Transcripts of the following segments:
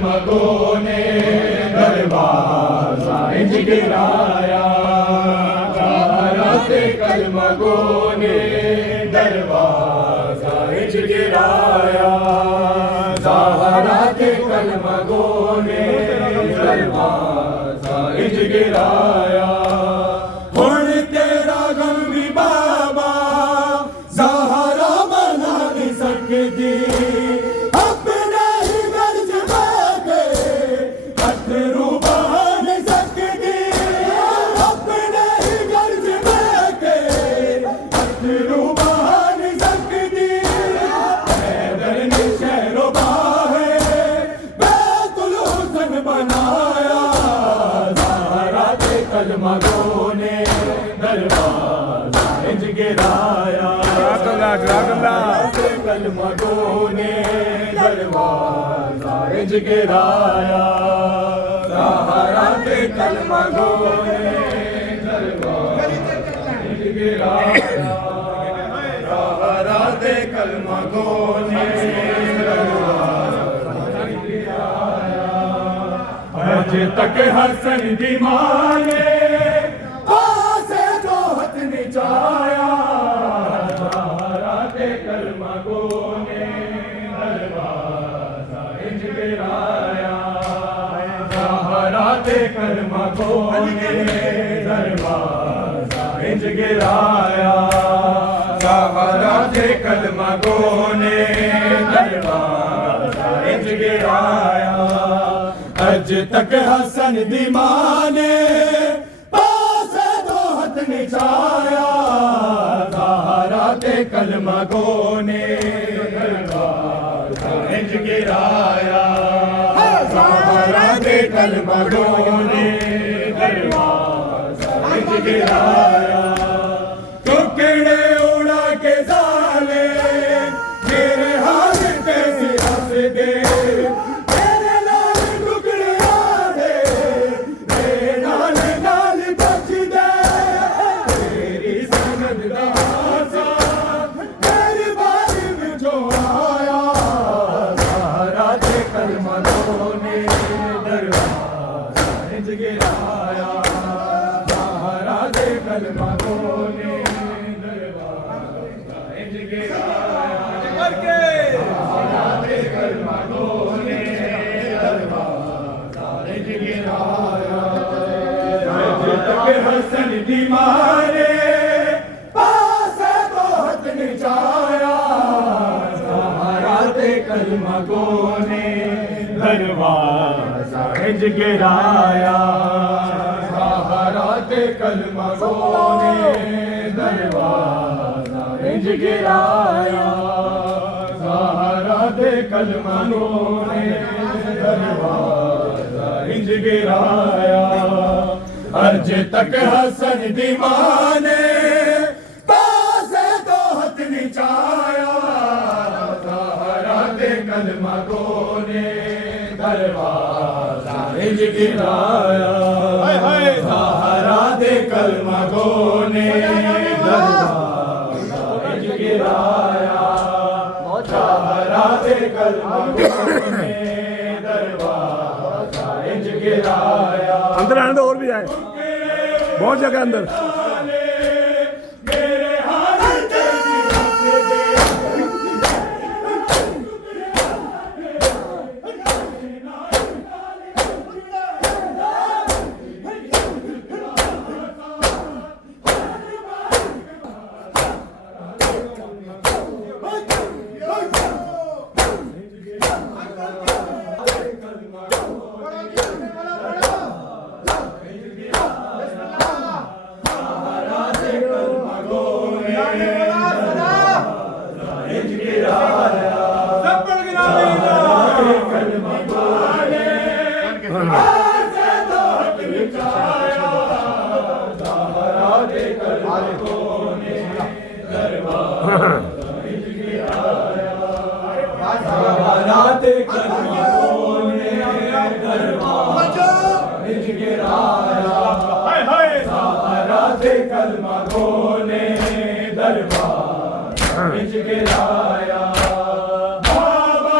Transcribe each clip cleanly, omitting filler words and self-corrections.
कलमगों ने दरवाजा इंज गिराया, ज़हरा के कलमगों ने दरवाजा इंज गिराया, ज़हरा के कलमगों ने दरवाजा इंज गिराया। हुण तेरा गम भी बाबा ज़हरा मना नहीं सकदी, अपने ही गर्ज में अथरू बहा नहीं सकदी, अपने ही गर्ज में अथरू बहा नहीं सकदी। हैदर ने शहरो बाहे बैतुल हुस्न बनाया, ज़हरा के कलमगों ने दरवाजा इंज गिराया, कलमगों ने दरवाजा इंज गिराया, ज़हरा के कलमगों ने दरवाजा इंज गिराया, ज़हरा के कलमगों ने दरवाजा इंज गिराया। आज तक हसन दी मां ने पासे जो हथ निचाया, ज़हरा के कलमगों ने दरवाजा इंज गिराया, ज़हरा के कलमगों ने दरवाजा इंज गिराया, ज़हरा के कलमगों ने दरवाजा इंज गिराया। अज तक हसन दी मां ने पासे दो हथ निचाया, ज़हरा के कलमगों ने दरवाजा इंज गिराया, ज़हरा के कलमगों ने दरवाजा इंज गिराया। टुकड़े उड़ा के साले मेरे हाथ पे से हंस दे, तेरे नाल टुकड़े आधे मेरे नाल नाल बच दे, तेरी सनद दा आसा मेरी बारी विचों आया, ज़हरा के कलमगों ने दरवाजा इंज गिराया, ज़हरा के कलमगों ने दरवाजा इंज गिराया, ज़हरा के कलमगों ने दरवाजा इंज गिराया। अज तक हसन दी मां ने पासे दो हथ निचाया, ज़हरा के कलमगों ने दरवाजा इंज गिराया, ज़हरा के कलमगों ने दरवाजा इंज गिराया, ज़हरा के कलमगों ने दरवाजा इंज गिराया। अर्ज तक हसन दी मां ने पासे दो हथ निचाया, ज़हरा के कलमगों ने दरवाजा इंज गिराया, ज़हरा के कलमगों ने दरवाजा इंज गिराया, ज़हरा के कलमगों ने दरवाजा इंज गिराया। अंदर आने दो और भी आए, बहुत जगह अंदर। कलमगों ने दरबार इंज गिराया। बाबा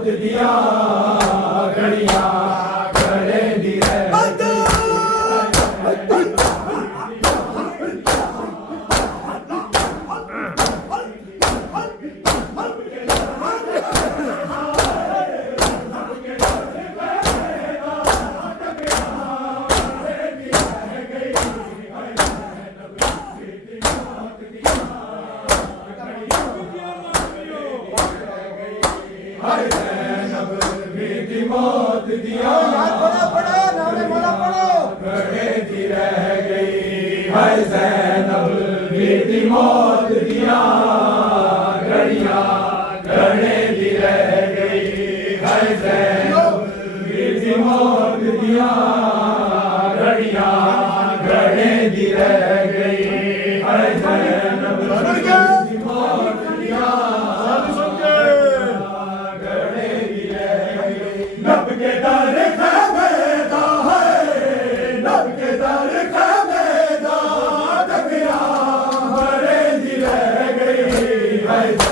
मौत दिया घड़ियां घड़े दी रह मौत दिया घड़े दी रह गई हाय ज़ैनब बेटी मौत दिया घड़ियां घड़े दी रह गई हाय ज़ैनब बेटी मौत दिया घड़ियां घड़े दी रह गई हाय ज़ैनब बेटी मौत दिया नब के दर खैमेदा है नब के दर खैमेदा डगरा बड़े दी रह गई है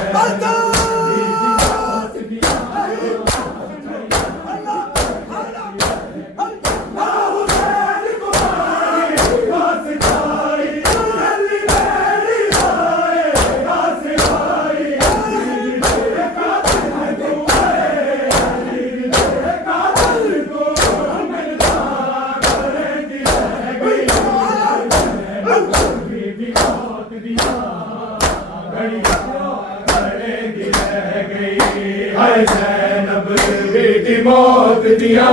हाय ज़ैनब बेटी मौत दिया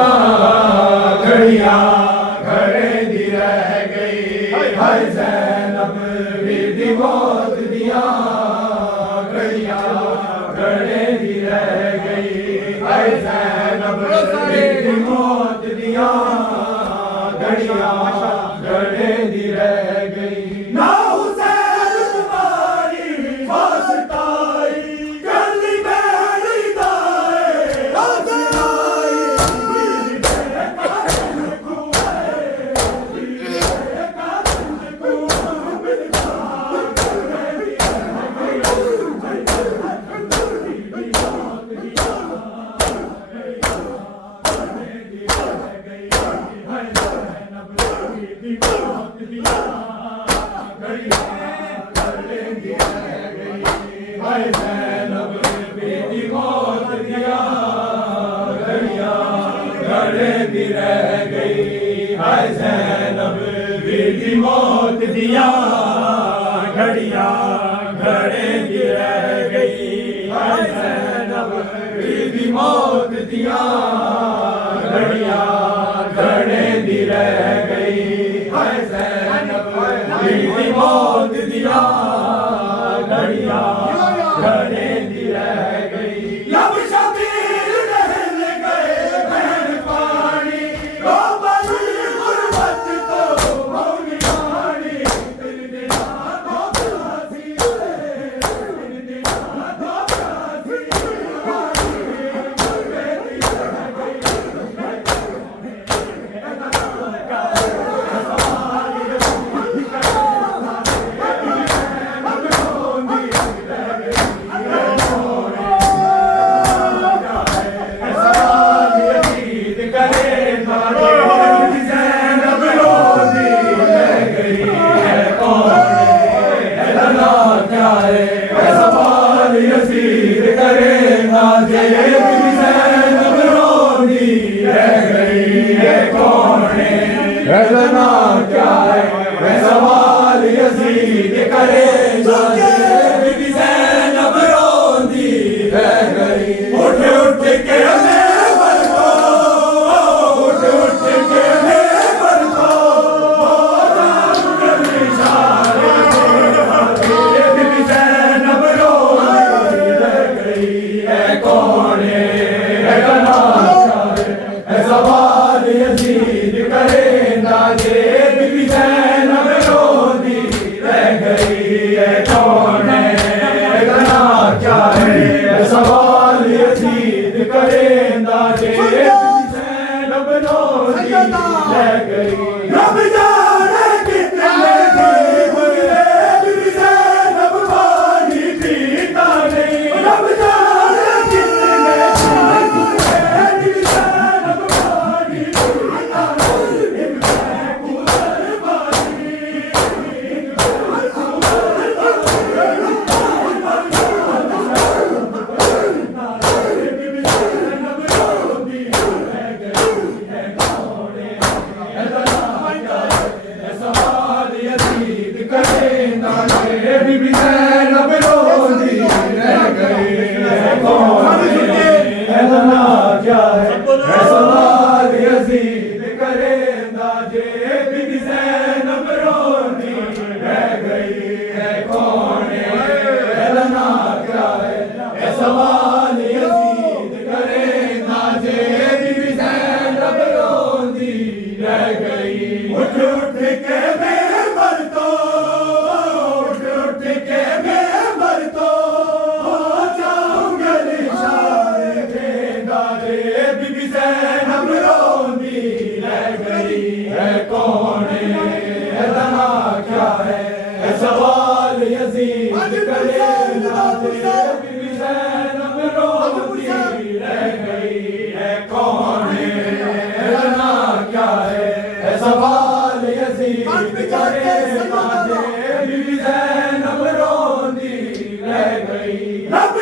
घड़ियां घड़े दी रह गई हाय ज़ैनब बेटी मौत दिया घड़ियां घड़े दी रह गई हाय ज़ैनब बेटी मौत दिया घड़ियां घड़े दी रह गई ना हाय ज़ैनब बेटी मौत दिया घड़ियां घड़े दी रह गई हाय ज़ैनब बेटी मौत दिया घड़ियां घड़े दी रह गई हाय ज़ैनब बेटी मौत दिया घड़ियां घड़े दी रह गई हाय ज़ैनब बेटी मौत दिया घड़ियां घड़े दी रह गई लब शबीर नहल गए बहन पानी ओ बली गुरबत तो मौली पानी तेरे दिना तो प्यासी तेरे दिना तो प्यासी घड़े दी रह गई रजना क्या है मैं सवाल यजीद करेगा बीबी ज़ैनब रोंदी रह गई उठ उठ के मेरे पर को उठ उठ के मेरे पर को बीबी ज़ैनब रोंदी रह गई है कौन है रजना क्या है सवाल यजीद करेगा बीबी ज़ैनब रोंदी रह गई है कौन है रजना क्या है सवाल यजीद करेगा बीबी ज़ैनब रोंदी रह गई रब जाने कितने बीबी ज़ैनब पानी पीता नहीं रब जाने कितने है सवाल यजीद करेंदा जे बीबी ज़ैनब रोंदी रह गई है कौन ऐलाना क्या है सवाल यजीद करेंदा जे बीबी ज़ैनब रोंदी रह गई उठ उठ के मेंबर तो उठ उठ के मेंबर तो जाऊंगा निशान देंदा जे बीबी ज़ैनब रोंदी रह गई है कौन ऐलाना क्या है सवाल यजीद करेंदा जे बीबी ज़ैनब रोंदी रह गई है कौन ऐलाना क्या है सवाल यजीद करेंदा जे बीबी ज़ैनब रोंदी रह गई रब